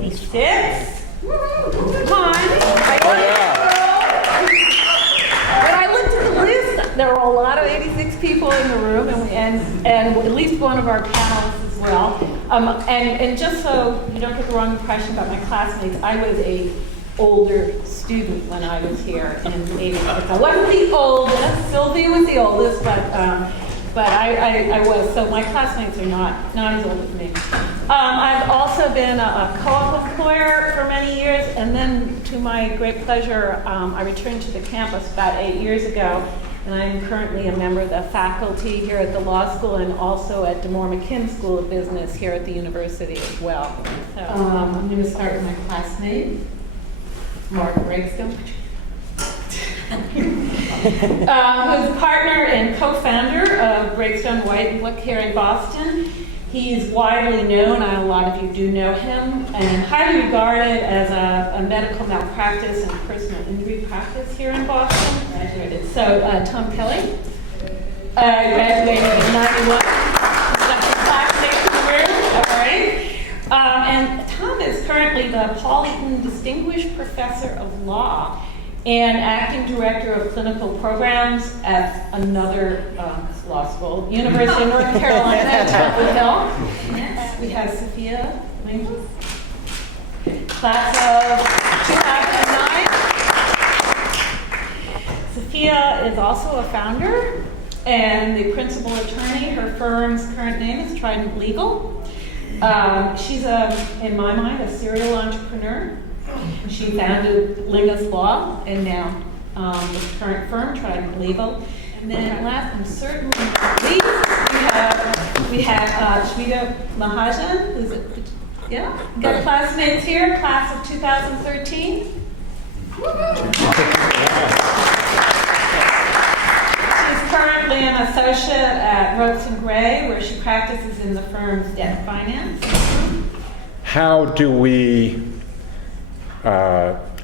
86. When I looked at the list, there were a lot of 86 people in the room, and at least one of our panelists as well. And just so you don't get the wrong impression about my classmates, I was a older student when I was here in 86. I wasn't the oldest. Sylvia was the oldest, but I was. So my classmates are not as old as me. I've also been a co-op employer for many years, and then to my great pleasure, I returned to the campus about 8 years ago, and I'm currently a member of the faculty here at the law school and also at DeMoore McKim School of Business here at the university as well. So I'm going to start with my classmate, Marc Breakstone, who's partner and co-founder of Breakstone White & Gluck here in Boston. He's widely known, a lot of you do know him, and highly regarded as a medical malpractice and personal injury practice here in Boston. Graduated. So Tom Kelley, graduated in 91. Second classmate in the room, all right. And Tom is currently the Paul Eaton Distinguished Professor of Law and Acting Director of Clinical Programs at another law school, University of North Carolina at Chapel Hill. Next, we have Sofia Lingos, class of 2009. Sophia is also a founder and the principal attorney. Her firm's current name is Trident Legal. She's, in my mind, a serial entrepreneur. She founded Lingos Law and now the current firm, Trident Legal. And then last and certainly not least, we have Shweta Mahajan, who's got classmates here, class of 2013. She's currently an associate at Ropes & Gray, where she practices in the firm's debt finance. How do we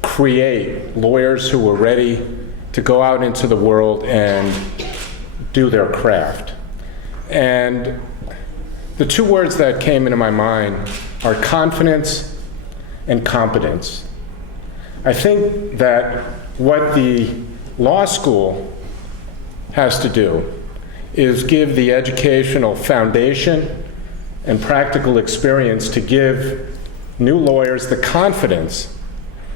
create lawyers who are ready to go out into the world and do their craft? And the two words that came into my mind are confidence and competence. I think that what the law school has to do is give the educational foundation and practical experience to give new lawyers the confidence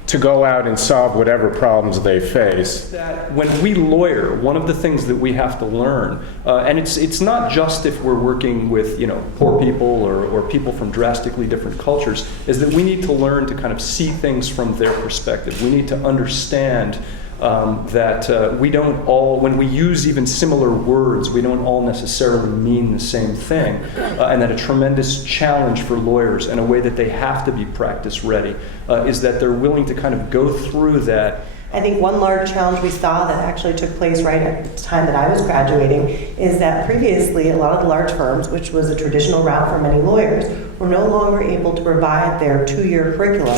to go out and solve whatever problems they face. That when we lawyer, one of the things that we have to learn, and it's not just if we're working with poor people or people from drastically different cultures, is that we need to learn to kind of see things from their perspective. We need to understand that we don't all, when we use even similar words, we don't all necessarily mean the same thing, and that a tremendous challenge for lawyers and a way that they have to be practice ready is that they're willing to kind of go through that. I think one large challenge we saw that actually took place right at the time that I was graduating is that previously a lot of the large firms, which was a traditional route for many lawyers, were no longer able to provide their 2-year curriculum.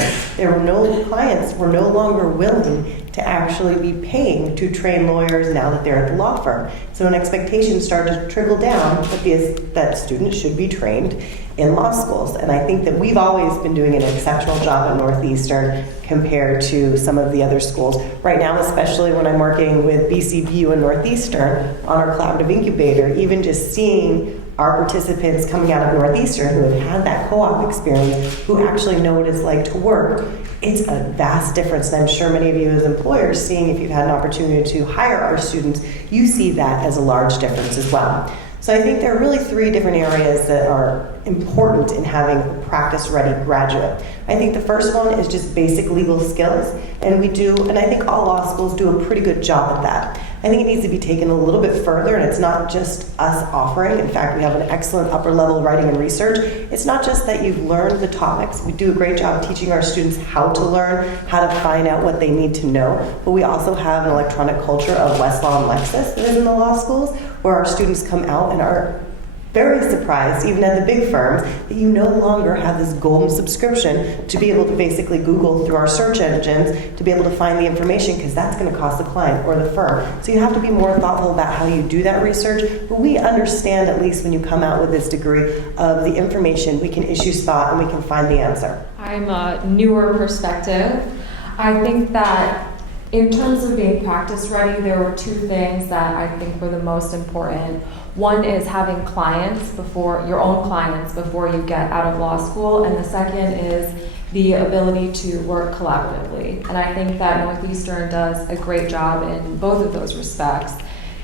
Clients were no longer willing to actually be paying to train lawyers now that they're at the law firm. So an expectation started to trickle down that students should be trained in law schools. And I think that we've always been doing an exceptional job at Northeastern compared to some of the other schools. Right now, especially when I'm working with BCBU and Northeastern on our collaborative incubator, even just seeing our participants coming out of Northeastern who have had that co-op experience, who actually know what it's like to work, it's a vast difference. And I'm sure many of you as employers, seeing if you've had an opportunity to hire our students, you see that as a large difference as well. So I think there are really 3 different areas that are important in having a practice-ready graduate. I think the first one is just basic legal skills, and I think all law schools do a pretty good job at that. I think it needs to be taken a little bit further, and it's not just us offering. In fact, we have an excellent upper-level writing and research. It's not just that you've learned the topics. We do a great job teaching our students how to learn, how to find out what they need to know, but we also have an electronic culture of Westlaw and Lexis that is in the law schools, where our students come out and are very surprised, even at the big firms, that you no longer have this golden subscription to be able to basically Google through our search engines to be able to find the information, because that's going to cost the client or the firm. So you have to be more thoughtful about how you do that research. But we understand, at least when you come out with this degree, of the information, we can issue spot and we can find the answer. I'm a newer perspective. I think that in terms of being practice ready, there were two things that I think were the most important. One is having clients your own clients before you get out of law school, and the second is the ability to work collaboratively. And I think that Northeastern does a great job in both of those respects.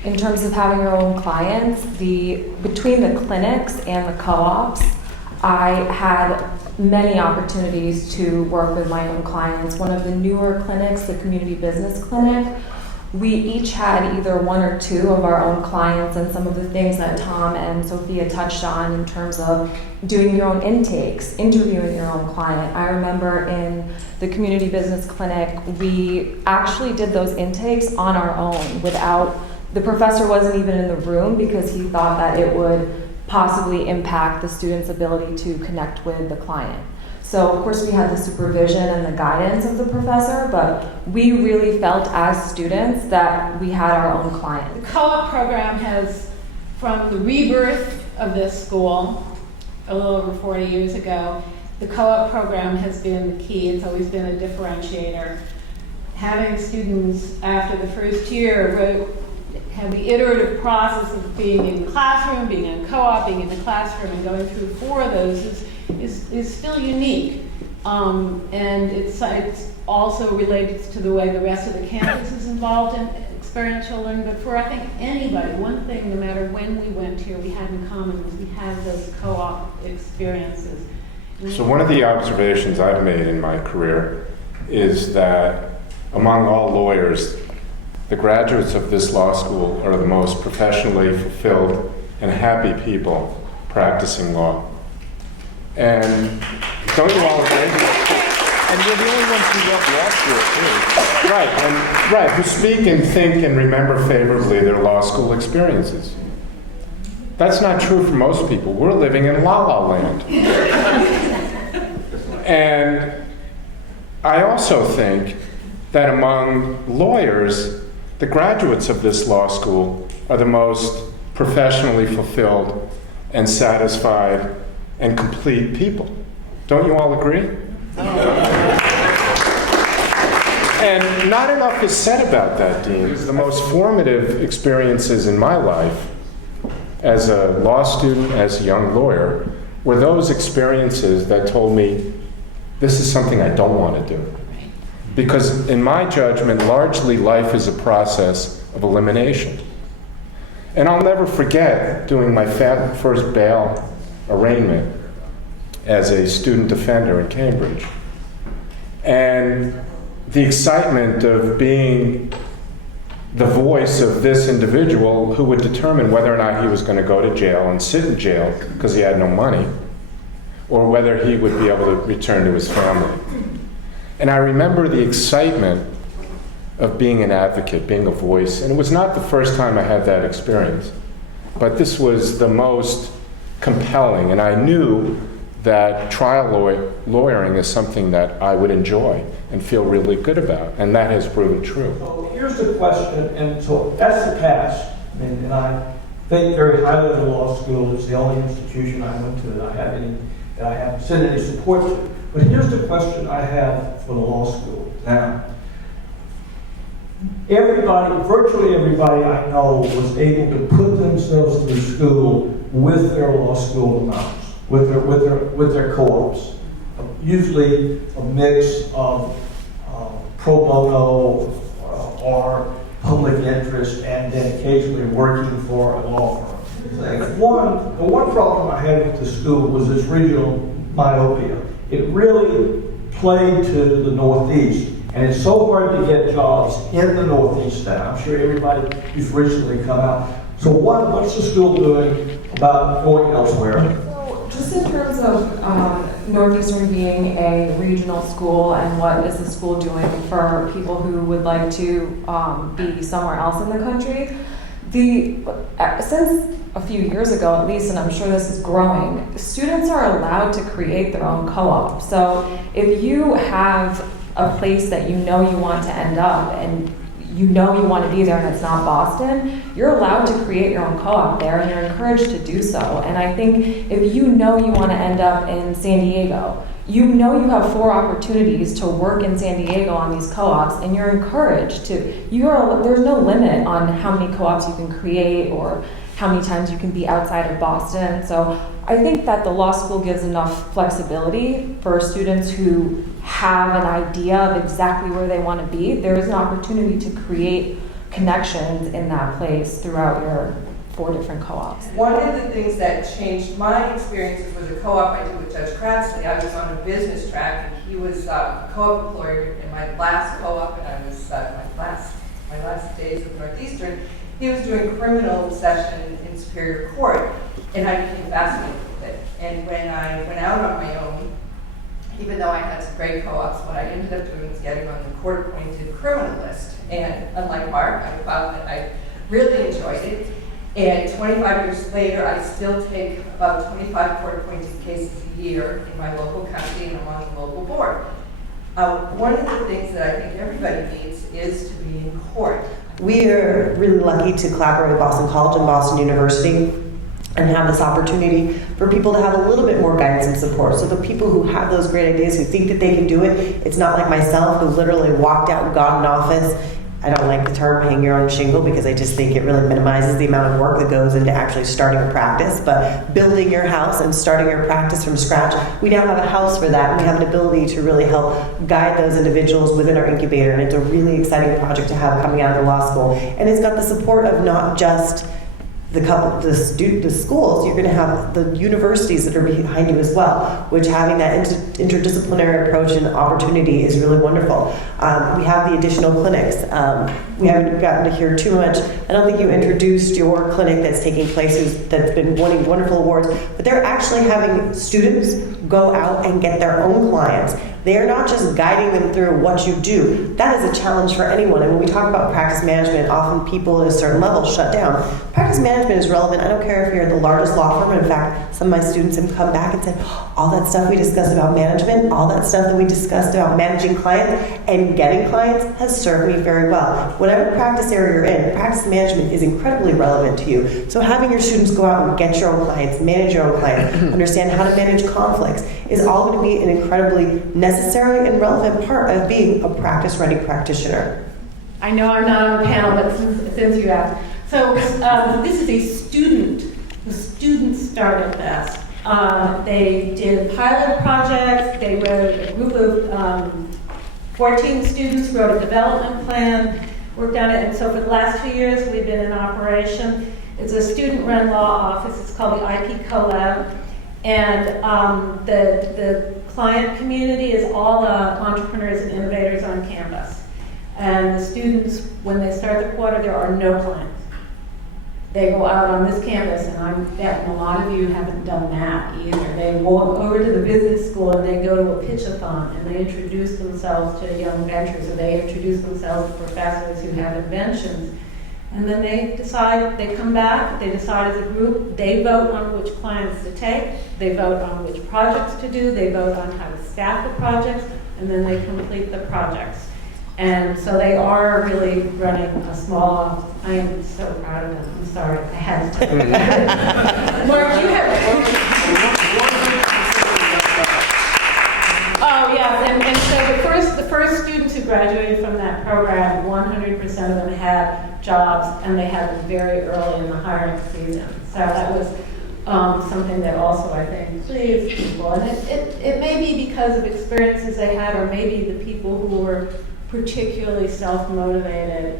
In terms of having your own clients, between the clinics and the co-ops, I had many opportunities to work with my own clients. One of the newer clinics, the Community Business Clinic, we each had either one or two of our own clients, and some of the things that Tom and Sophia touched on in terms of doing your own intakes, interviewing your own client. I remember in the Community Business Clinic, we actually did those intakes on our own the professor wasn't even in the room because he thought that it would possibly impact the student's ability to connect with the client. So of course we had the supervision and the guidance of the professor, but we really felt as students that we had our own client. The CoOp program has, from the rebirth of this school a little over 40 years ago, the CoOp program has been the key. It's always been a differentiator. Having students after the first year have the iterative process of being in the classroom, being in co-op, being in the classroom, and going through 4 of those is still unique. And it's also related to the way the rest of the campus is involved in experiential learning. But for, I think, anybody, one thing, no matter when we went here, we had in common was we had those co-op experiences. So one of the observations I've made in my career is that among all lawyers, the graduates of this law school are the most professionally fulfilled and happy people practicing law. And don't you all agree? And we're the only ones who love law school, too. Right, who speak and think and remember favorably their law school experiences. That's not true for most people. We're living in la la land. And I also think that among lawyers, the graduates of this law school are the most professionally fulfilled and satisfied and complete people. Don't you all agree? And not enough is said about that, Dean. The most formative experiences in my life as a law student, as a young lawyer, were those experiences that told me this is something I don't want to do. Because in my judgment, largely life is a process of elimination. And I'll never forget doing my first bail arraignment as a student defender in Cambridge. And the excitement of being the voice of this individual who would determine whether or not he was going to go to jail and sit in jail because he had no money, or whether he would be able to return to his family. And I remember the excitement of being an advocate, being a voice. And it was not the first time I had that experience, but this was the most compelling. And I knew that trial lawyering is something that I would enjoy and feel really good about. And that has proven true. So here's the question, and so that's the past. And I think very highly of the law school. It's the only institution I went to that I have sent any support to. But here's the question I have for the law school. Now, virtually everybody I know was able to put themselves through school with their law school amounts, with their co-ops. Usually a mix of pro bono or public interest, and then occasionally working for a law firm. The one problem I had with the school was this regional myopia. It really played to the Northeast, and it's so hard to get jobs in the Northeast now. I'm sure everybody who's recently come out. So what's the school doing about going elsewhere? So just in terms of Northeastern being a regional school, and what is the school doing for people who would like to be somewhere else in the country, since a few years ago at least, and I'm sure this is growing, students are allowed to create their own co-op. So if you have a place that you know you want to end up and you know you want to be there and it's not Boston, you're allowed to create your own co-op there and you're encouraged to do so. And I think if you know you want to end up in San Diego, you know you have 4 opportunities to work in San Diego on these co-ops, and you're encouraged to, there's no limit on how many co-ops you can create or how many times you can be outside of Boston. So I think that the law school gives enough flexibility for students who have an idea of exactly where they want to be. There is an opportunity to create connections in that place throughout your 4 different co-ops. One of the things that changed my experiences was a co-op I did with Judge Kratsley. I was on a business track, and he was a co-op employer in my last co-op, and I was my last days with Northeastern. He was doing criminal session in Superior Court, and I became fascinated with it. And when I went out on my own, even though I had some great co-ops, what I ended up doing was getting on the court-appointed criminal list. And unlike Mark, I found that I really enjoyed it. And 25 years later, I still take about 25 court-appointed cases a year in my local county, and I'm on the local board. One of the things that I think everybody needs is to be in court. We are really lucky to collaborate with Boston College and Boston University and have this opportunity for people to have a little bit more guidance and support. So the people who have those great ideas, who think that they can do it, it's not like myself who literally walked out and got an office. I don't like the term hang your own shingle because I just think it really minimizes the amount of work that goes into actually starting a practice. But building your house and starting your practice from scratch, we now have a house for that, and we have an ability to really help guide those individuals within our incubator. And it's a really exciting project to have coming out of the law school. And it's got the support of not just the schools, you're going to have the universities that are behind you as well, which having that interdisciplinary approach and opportunity is really wonderful. We have the additional clinics. We haven't gotten to hear too much. I don't think you introduced your clinic that's taking place, that's been winning wonderful awards, but they're actually having students go out and get their own clients. They are not just guiding them through what you do. That is a challenge for anyone. And when we talk about practice management, often people at a certain level shut down. Practice management is relevant. I don't care if you're the largest law firm. In fact, some of my students have come back and said, all that stuff we discussed about management, all that stuff that we discussed about managing clients and getting clients has served me very well. Whatever practice area you're in, practice management is incredibly relevant to you. So having your students go out and get your own clients, manage your own clients, understand how to manage conflicts is all going to be an incredibly necessary and relevant part of being a practice-ready practitioner. I know I'm not on the panel, but since you asked. So this is a student. The students started this. They did pilot projects. They wrote a group of 14 students wrote a development plan, worked on it. And so for the last 2 years, we've been in operation. It's a student-run law office. It's called the IP CoLab. And the client community is all entrepreneurs and innovators on campus. And the students, when they start the quarter, there are no clients. They go out on this campus, and I bet a lot of you haven't done that either. They walk over to the business school and they go to a pitch-a-thon and they introduce themselves to young ventures, or they introduce themselves to professors who have inventions. And then they decide, they come back, they decide as a group, they vote on which clients to take, they vote on which projects to do, they vote on how to staff the projects, and then they complete the projects. And so they are really running a small, I am so proud of them. I'm sorry, I had to. Mark, you have. Oh, yeah, and so the first students who graduated from that program, 100% of them had jobs, and they had them very early in the hiring season. So that was something that also, I think, pleased people. And it may be because of experiences they had, or maybe the people who were particularly self-motivated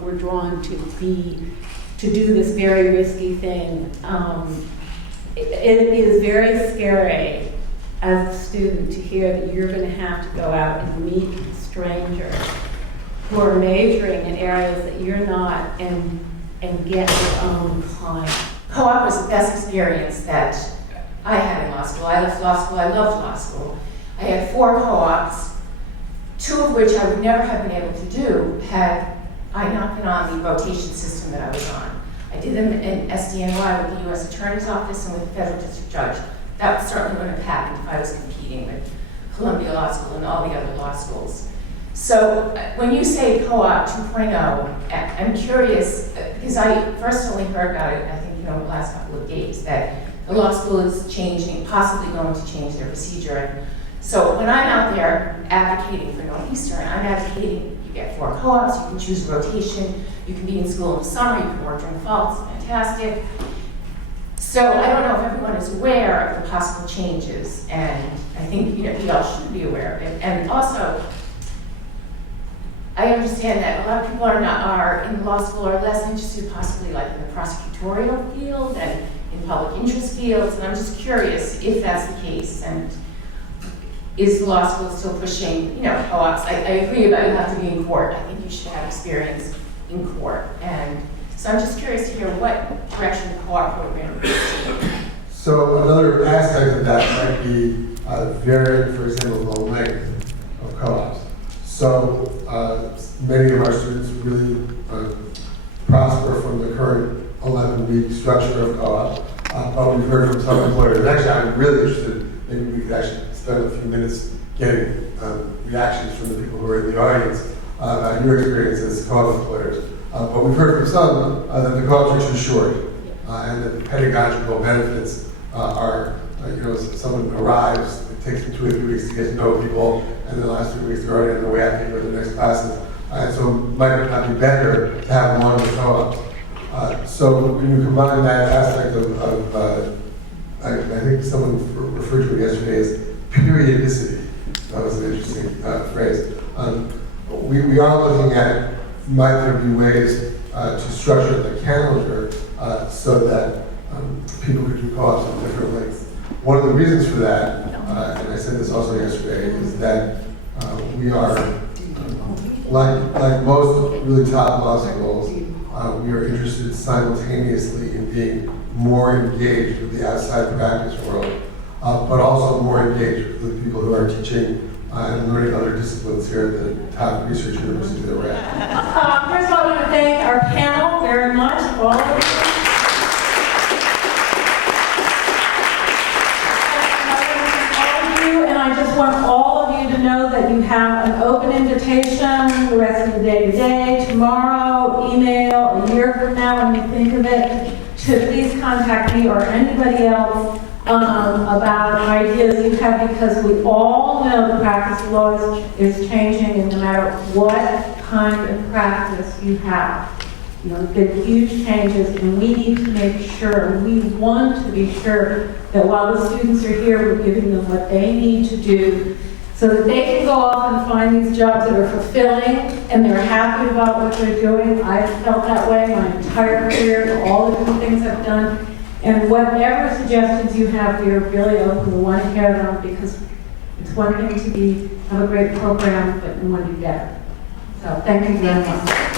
were drawn to do this very risky thing. It is very scary as a student to hear that you're going to have to go out and meet strangers who are majoring in areas that you're not and get your own client. Co-op was the best experience that I had in law school. I left law school, I loved law school. I had 4 co-ops, 2 of which I would never have been able to do had I not been on the rotation system that I was on. I did them in SDNY with the U.S. Attorney's Office and with the Federal District Judge. That certainly wouldn't have happened if I was competing with Columbia Law School and all the other law schools. So when you say co-op 2.0, I'm curious, because I personally heard about it, I think, the last couple of days, that the law school is changing, possibly going to change their procedure. And so when I'm out there advocating for Northeastern, I'm advocating you get 4 co-ops, you can choose rotation, you can be in school in the summer, you can work during the fall, it's fantastic. So I don't know if everyone is aware of the possible changes, and I think we all should be aware of it. And also, I understand that a lot of people are in law school are less interested possibly like in the prosecutorial field and in public interest fields, and I'm just curious if that's the case, and is the law school still pushing, co-ops? I agree about you have to be in court. I think you should have experience in court, and so I'm just curious to hear what direction the co-op program is taking. So another aspect of that might be varying, for example, the length of co-ops. So many of our students really prosper from the current 11-week structure of co-op, but we've heard from some employers, and actually I'm really interested, maybe we could actually spend a few minutes getting reactions from the people who are in the audience about your experience as co-op employers. But we've heard from some that the co-ops are too short, and that the pedagogical benefits are, someone arrives, it takes them 2 or 3 weeks to get to know people, and the last 3 weeks they're already on the way out to go to the next classes. And so it might not be better to have longer co-ops. So when you combine that aspect of I think someone referred to it yesterday as periodicity. That was an interesting phrase. We are looking at, might there be ways to structure the calendar so that people could do co-ops of different lengths. One of the reasons for that, and I said this also yesterday, is that we are, like most really top law schools, we are interested simultaneously in being more engaged with the outside practice world, but also more engaged with people who are teaching and learning other disciplines here at the top research university that we're at. First of all, I want to thank our panel very much, all of you. And I just want all of you to know that you have an open invitation the rest of the day today, tomorrow, email, a year from now when you think of it, to please contact me or anybody else about ideas you have, because we all know the practice of law is changing, and no matter what kind of practice you have. There have been huge changes, and we need to make sure, we want to be sure that while the students are here, we're giving them what they need to do so that they can go off and find these jobs that are fulfilling and they're happy about what they're doing. I've felt that way my entire career, all the different things I've done. And whatever suggestions you have, we are really open. We want to hear them, because it's one thing to have a great program, but we want to do better. So thank you very much.